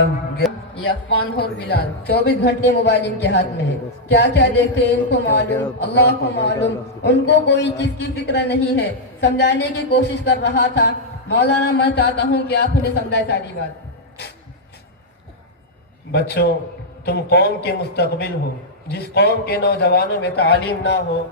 عفان یہ عفان اور بلال 24 گھنٹے موبائل ان کے ہاتھ میں ہے. کیا کیا دیکھتے ہیں ان کو معلوم, اللہ کو معلوم. ان کو کوئی چیز کی فکر نہیں ہے. سمجھانے کی کوشش کر رہا تھا. مولانا میں چاہتا ہوں کہ آپ انہیں سمجھائیں ساری بات. بچوں, تم قوم کے مستقبل ہو. جس قوم کے نوجوانوں میں تعلیم نہ ہو,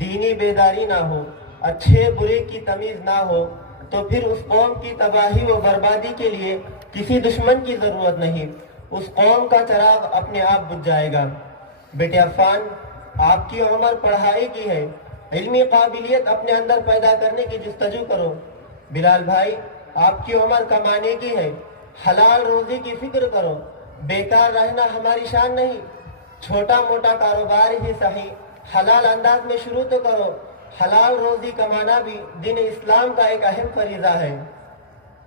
دینی بیداری نہ ہو, اچھے برے کی تمیز نہ ہو, تو پھر اس قوم کی تباہی و بربادی کے لیے کسی دشمن کی ضرورت نہیں. اس قوم کا چراغ اپنے آپ بجھ جائے گا. بیٹے عفان, آپ کی عمر پڑھائی کی ہے. علمی قابلیت اپنے اندر پیدا کرنے کی جستجو کرو. بلال بھائی, آپ کی عمر کمانے کی ہے. حلال روزی کی فکر کرو. بیکار رہنا ہماری شان نہیں. چھوٹا موٹا کاروبار ہی صحیح, حلال انداز میں شروع تو کرو. حلال روزی کمانا بھی دین اسلام کا ایک اہم فریضہ ہے.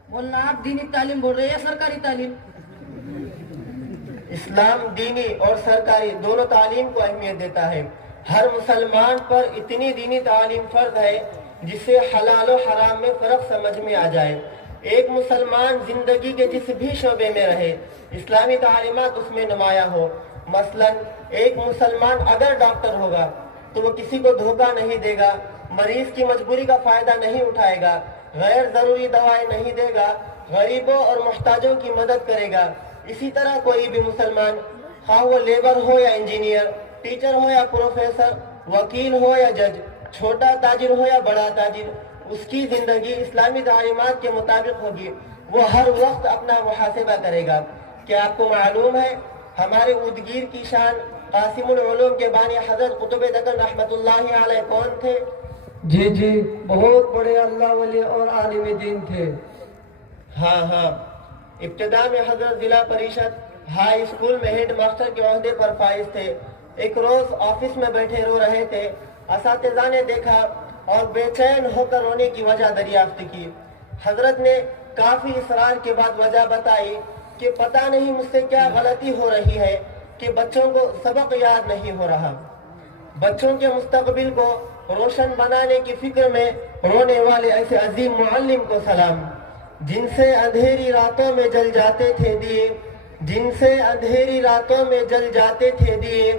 مولانا آپ دینی تعلیم بول رہے ہیں یا سرکاری تعلیم؟ اسلام دینی اور سرکاری دونوں تعلیم کو اہمیت دیتا ہے. ہر مسلمان پر اتنی دینی تعلیم فرض ہے جس سے حلال و حرام میں فرق سمجھ میں آ جائے. ایک مسلمان زندگی کے جس بھی شعبے میں رہے, اسلامی تعلیمات اس میں نمایاں ہو. مثلا ایک مسلمان اگر ڈاکٹر ہوگا تو وہ کسی کو دھوکہ نہیں دے گا, مریض کی مجبوری کا فائدہ نہیں اٹھائے گا, غیر ضروری دوائیں نہیں دے گا, غریبوں اور محتاجوں کی مدد کرے گا. اسی طرح کوئی بھی مسلمان, خواہ وہ لیبر ہو یا انجینئر, ٹیچر ہو یا پروفیسر, وکیل ہو یا جج, چھوٹا تاجر ہو یا بڑا تاجر, اس کی زندگی اسلامی تعلیمات کے مطابق ہوگی. وہ ہر وقت اپنا محاسبہ کرے گا. کیا آپ کو معلوم ہے ہمارے اودگیر کی شان قاسم العلوم کے بانی حضرت قطب دکن رحمت اللہ علیہ کون تھے؟ جی جی, بہت بڑے اللہ ولی اور عالم دین تھے. ہاں, ابتدا میں حضرت ضلع پریشد ہائی اسکول میں ہیڈ ماسٹر کے عہدے پر فائز تھے. ایک روز آفس میں بیٹھے رو رہے تھے. اساتذہ نے دیکھا اور بے چین ہو کر رونے کی وجہ دریافت کی. حضرت نے کافی اصرار کے بعد وجہ بتائی کہ پتہ نہیں مجھ سے کیا غلطی ہو رہی ہے کہ بچوں کو سبق یاد نہیں ہو رہا. بچوں کے مستقبل کو روشن بنانے کی فکر میں رونے والے ایسے عظیم معلم کو سلام, جن سے اندھیری راتوں میں جل جاتے تھے دیے, جن سے اندھیری راتوں میں جل جاتے تھے دیے.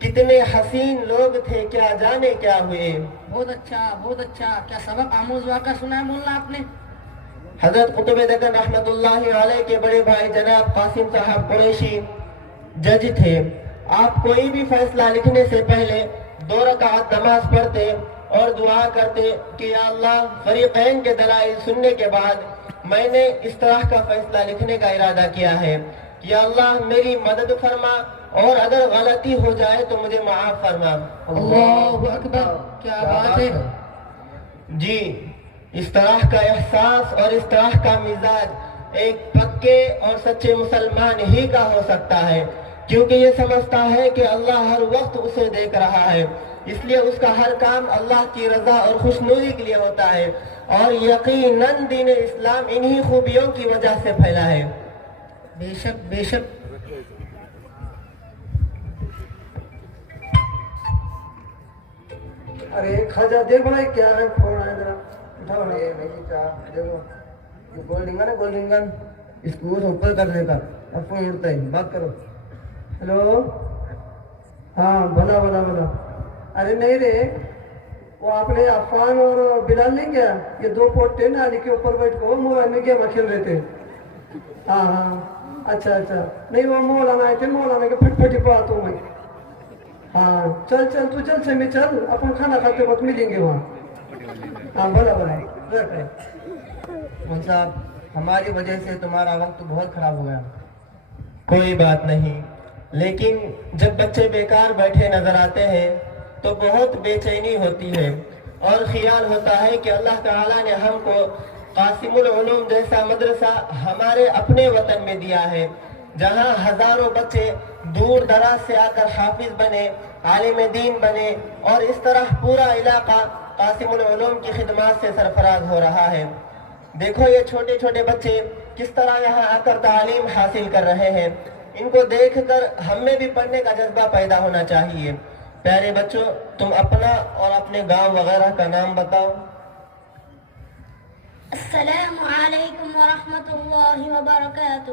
کتنے حسین لوگ تھے, کیا جانے کیا ہوئے. بہت اچھا. کیا سبق آموز واقعہ سنا ہے مولانا آپ نے؟ حضرت قطب دکن رحمت اللہ علیہ کے بڑے بھائی جناب قاسم صاحب قریشی جج تھے. آپ کوئی بھی فیصلہ لکھنے سے پہلے 2 رکعت نماز پڑھتے اور دعا کرتے کہ یا اللہ, فریقین کے دلائل سننے کے بعد میں نے اس طرح کا فیصلہ لکھنے کا ارادہ کیا ہے. یا اللہ میری مدد فرما, اور اگر غلطی ہو جائے تو مجھے معاف فرما. اللہ اکبر, کیا بات ہے. جی, اس طرح کا احساس اور اس طرح کا مزاج ایک پکے اور سچے مسلمان ہی کا ہو سکتا ہے, کیونکہ یہ سمجھتا ہے کہ اللہ ہر وقت اسے دیکھ رہا ہے. اس لیے اس کا ہر کام اللہ کی رضا اور خوشنودی کے لیے ہوتا ہے. اور یقیناً دین اسلام انہی خوبیوں کی وجہ سے پھیلا ہے. بے شک. ارے خواجہ دیکھ بھائی کیا ہے, فون آیا ذرا اٹھاؤ نا. دیکھو یہ گولڈنگ ہے نا, گولڈنگ اس کو اوپر کرنے کا, اب فون اڑتا ہے, بات کرو. ہیلو, ہاں بھلا. ارے نہیں رے, وہ آپ نے عفان اور بلال نہیں کیا, یہ 2 پوٹے نالی کے اوپر بیٹھ کو موبائل میں گیم کھیل رہے تھے. ہاں, اچھا. نہیں وہ مولانا آئے تھے, مولانا کے پھٹ پھٹی پہ آتا ہوں میں. ہاں چل تو چل سے میں چل, اپن کھانا کھاتے وقت ملیں گے وہاں. ہاں بھلا. مول صاحب, ہماری وجہ سے تمہارا وقت بہت خراب ہو گیا. کوئی بات نہیں, لیکن جب بچے بیکار بیٹھے نظر آتے ہیں تو بہت بے چینی ہوتی ہے, اور خیال ہوتا ہے کہ اللہ تعالیٰ نے ہم کو قاسم العلوم جیسا مدرسہ ہمارے اپنے وطن میں دیا ہے, جہاں ہزاروں بچے دور دراز سے آ کر حافظ بنے, عالم دین بنے, اور اس طرح پورا علاقہ قاسم العلوم کی خدمات سے سرفراز ہو رہا ہے. دیکھو یہ چھوٹے چھوٹے بچے کس طرح یہاں آ کر تعلیم حاصل کر رہے ہیں. ان کو دیکھ کر ہم میں بھی پڑھنے کا جذبہ پیدا ہونا چاہیے. پیارے بچوں, تم اپنا اور اپنے گاؤں وغیرہ کا نام بتاؤ. السلام علیکم ورحمۃ اللہ وبرکاتہ.